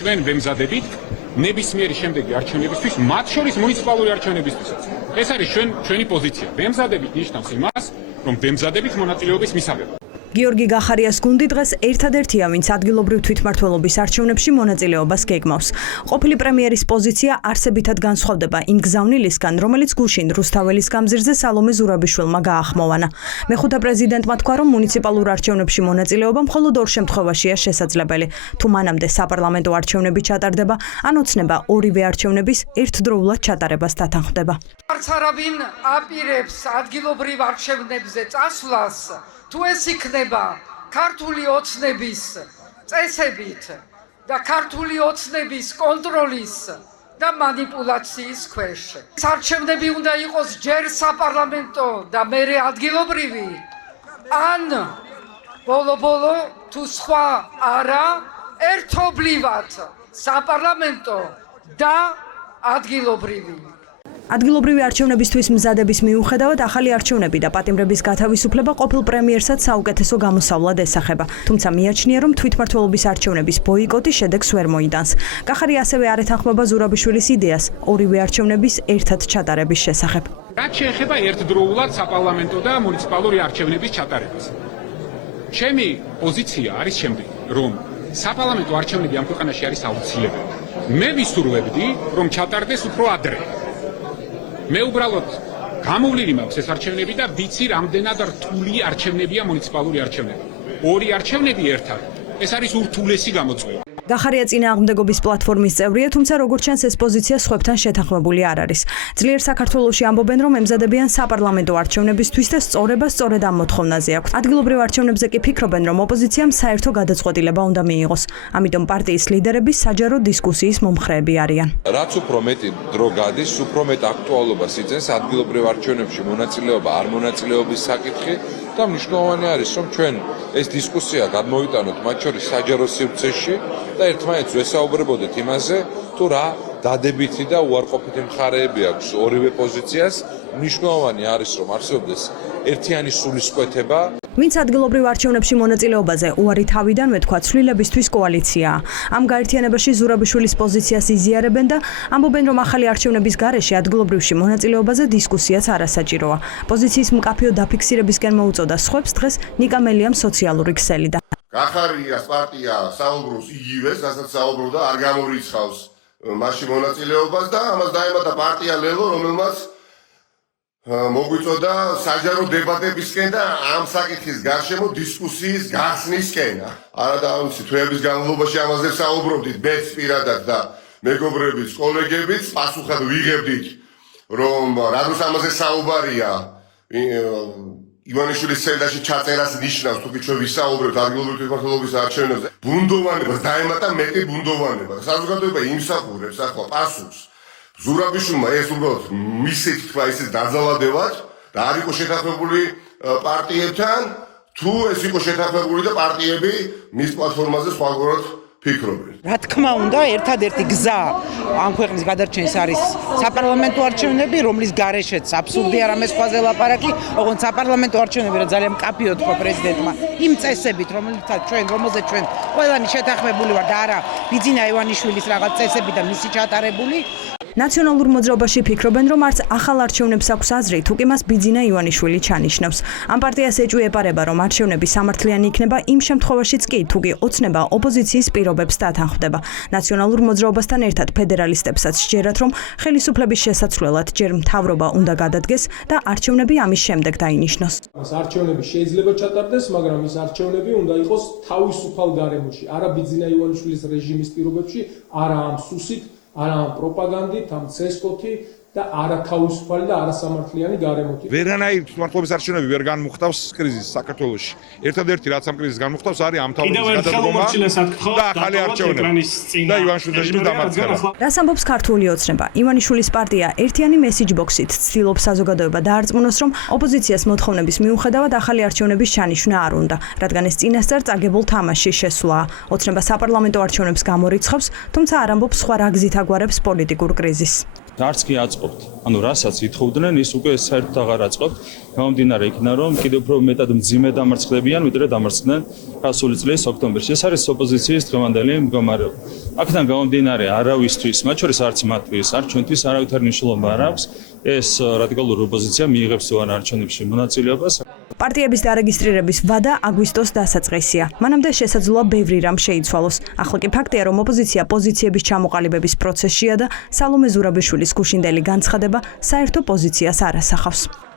ჩვენ ვემზადებით ნებისმიერი შემდეგი არჩევნებისთვის, მათ შორის მუნიციპალური არჩევნებისთვისაც. ეს არის ჩვენი პოზიცია. ვემზადებით ნიშნავს იმას, რომ ვემზადებით მონაწილეობის მისაღებად. გიორგი გახარიას გუნდი დღეს ერთადერთია, ვინც ადგილობრივ თვითმმართველობის არჩევნებში მონაწილეობას გეგმავს. ყოფილი პრემიერის პოზიცია არსებითად განსხვავდება იმ გზავნილისგან, რომელიც გუშინ რუსთაველის გამზირზე სალომე ზურაბიშვილმა გაახმოვანა. მეხუთე პრეზიდენტმა თქვა, რომ მუნიციპალურ არჩევნებში მონაწილეობა მხოლოდ ორ შემთხვევაშია შესაძლებელი. თუ მანამდე საპარლამენტო არჩევნები ჩატარდება, ან ოცნება ორივე არჩევნების ერთდროულად ჩატარებას დათანხმდება. არც არავინ აპირებს ადგილობრივ არჩევნებზე წასვლას, თუ ეს იქნება ქართული ოცნების წესებით და ქართული ოცნების კონტროლის და მანიპულაციის ქვეშ. არჩევნები უნდა იყოს ჯერ საპარლამენტო და მერე ადგილობრივი, ან ბოლო-ბოლო თუ სხვა არა, ერთობლივად საპარლამენტო და ადგილობრივი. ადგილობრივი არჩევნებისთვის მზადების მიუხედავად ახალი არჩევნები და პატიმრების გათავისუფლება ყოფილ პრემიერსაც საუკეთესო გამოსავლად ესახება. თუმცა მიაჩნია, რომ თვითმმართველობის არჩევნების ბოიკოტი შედეგს ვერ მოიტანს. გახარი ასევე არ ეთანხმება ზურაბიშვილის იდეას ორივე არჩევნების ერთად ჩატარების შესახებ. რაც შეეხება ერთდროულად საპარლამენტო და მუნიციპალური არჩევნების ჩატარებას. ჩემი პოზიცია არის შემდეგი, რომ საპარლამენტო არჩევნები ამ ქვეყანაში არის აუცილებელი. მე ვისურვებდი, რომ ჩატარდეს უფრო ადრე. მე უბრალოდ გამოვლილი მაქვს ეს არჩევნები და ვიცი, რამდენად რთული არჩევნებია მუნიციპალური არჩევნები. ორი არჩევნები ერთად. ეს არის ურთულესი გამოწვევა. გახარია წინააღმდეგობის პლატფორმის წევრია, თუმცა როგორც ჩანს ეს პოზიცია სხვებთან შეთანხმებული არ არის. ძლიერ საქართველოში ამბობენ, რომ ემზადებიან საპარლამენტო არჩევნებისთვის და სწორება სწორედ ამ მოთხოვნაზე აქვს. ადგილობრივ არჩევნებზე კი ფიქრობენ, რომ ოპოზიციამ საერთო გადაწყვეტილება უნდა მიიღოს. ამიტომ პარტიის ლიდერები საჯარო დისკუსიის მომხრეები არიან. რაც უფრო მეტი დრო გადის, უფრო მეტ აქტუალობას იძენს ადგილობრივ არჩევნებში მონაწილეობა, არ მონაწილეობის საკითხი და მნიშვნელოვანი არის, რომ ჩვენ ეს დისკუსია გადმოვიტანოთ მათ შორის საჯარო სივრცეში და ერთმანეთს ვესაუბრებოდეთ იმაზე, თუ რა დადებითი და უარყოფითი მხარეები აქვს ორივე პოზიციას. მნიშვნელოვანი არის, რომ არსებობდეს ერთიანი სულისკვეთება. ვინც ადგილობრივ არჩევნებში მონაწილეობაზე უარი თავიდანვე თქვა, ცვლილებისთვის კოალიციაა. ამ გაერთიანებაში ზურაბიშვილის პოზიციას იზიარებენ და ამბობენ, რომ ახალი არჩევნების გარეშე ადგილობრივში მონაწილეობაზე დისკუსიაც არასაჭიროა. პოზიციის მკაფიო დაფიქსირებისკენ მოუწოდა სხვებს დღეს ნიკა მელიამ სოციალური ქსელიდან. გახარიას პარტია საუბრობს იგივეს, რასაც საუბრობდა, არ გამორიცხავს მასში მონაწილეობას და ამას დაემატა პარტია ლელო, რომელმაც მოგვიწოდა საჯარო დებატებისკენ და ამ საკითხის გარშემო დისკუსიის გახსნისკენ. არა დავიცი, თვეების განმავლობაში ამაზე საუბრობდით მეც პირადად და მეგობრებიც, კოლეგებიც, პასუხად ვიღებდით, რომ რადგან ამაზე საუბარია ივანიშვილის სენდაში ჩაწერას ნიშნავს, თუ კი ჩვენ ვისაუბრებთ ადგილობრივ თვითმმართველობის არჩევნებზე, ბუნდოვანებას დაემატა მეტი ბუნდოვანება. საზოგადოება იმსახურებს ახლა პასუხს. ზურაბიშვილმა ეს უბრალოდ მისი თქვა ისე დაძალადევად და არ იყო შეთანხმებული პარტიებთან, თუ ეს იყო შეთანხმებული და პარტიები მის პლატფორმაზე სხვაგვარად ფიქრობენ. რა თქმა უნდა, ერთადერთი გზა ამ ქვეყნის გადარჩენის არის საპარლამენტო არჩევნები, რომლის გარეშეც აბსურდი არ ამეს სხვაზე ლაპარაკი, ოღონდ საპარლამენტო არჩევნები რა ძალიან მკაფიოდ თქვა პრეზიდენტმა იმ წესებით, რომელსაც რომელზეც ჩვენ ყველანი შეთანხმებული ვართ და არა ბიძინა ივანიშვილის რაღაც წესები და მისი ჩატარებული. ნაციონალურ მოძრაობაში ფიქრობენ, რომ არც ახალ არჩევნებს აქვს აზრი, თუკი მას ბიძინა ივანიშვილი ჩანიშნავს. ამ პარტიას ეჭვი ეპარება, რომ არჩევნები სამართლიანი იქნება იმ შემთხვევაშიც კი, თუკი ოცნება ოპოზიციის პირობებს დათანხმდება. ნაციონალურ მოძრაობასთან ერთად ფედერალისტებსაც სჯერათ, რომ ხელისუფლების შესაცვლელად ჯერ მთავრობა უნდა გადადგეს და არჩევნები ამის შემდეგ დაინიშნოს. არჩევნები შეიძლება ჩატარდეს, მაგრამ ეს არჩევნები უნდა იყოს თავისუფალ გარემოში, არა ბიძინა ივანიშვილის რეჟიმის პირობებში, არა ამ სუსით, არა ამ პროპაგანდით, ამ ცესკოთი და არა თავისუფალი და არასამართლიანი გარემოთი. ვერანაირ თვითმმართველობის არჩევნები ვერ განმუხტავს კრიზისს საქართველოში. ერთადერთი რაც ამ კრიზისს განმუხტავს არის ამ თავის გადადგომა და ახალი არჩევნები და ივანიშვილის რეჟიმის დამარცხება. რას ამბობს ქართული ოცნება? ივანიშვილის პარტია ერთიანი მესიჯ ბოქსით ცდილობს საზოგადოება დაარწმუნოს, რომ ოპოზიციას მოთხოვნების მიუხედავად ახალი არჩევნების ჩანიშვნა არ უნდა, რადგან ეს წინასწარ წაგებულ თამაშში შესვლაა. ოცნება საპარლამენტო არჩევნებს გამორიცხავს, თუმცა არ ამბობს სხვა რა გზით აგვარებს პოლიტიკურ კრიზისს. არც კი აწყობთ. ანუ რასაც ითხოვდნენ, ის უკვე საერთოდ აღარ აწყობთ. გამომდინარე იქიდან, რომ კიდევ უფრო მეტად მძიმე დამარცხდებიან, ვიდრე დამარცხდნენ გასული წლის ოქტომბერში. ეს არის ოპოზიციის დღევანდელი მდგომარეობა. აქედან გამომდინარე, არავისთვის, მათ შორის არც მათთვის, არც ჩვენთვის არავითარი მნიშვნელობა არ აქვს. ეს რადიკალური ოპოზიცია მიიღებს თუ არა არჩევნებში მონაწილეობას. პარტიების დარეგისტრირების ვადა აგვისტოს დასაწყისია. მანამდე შესაძლოა ბევრი რამ შეიცვალოს. ახლა კი ფაქტია, რომ ოპოზიცია პოზიციების ჩამოყალიბების პროცესშია და სალომე ზურაბიშვილის გუშინდელი განცხადება საერთო პოზიციას არ ასახავს.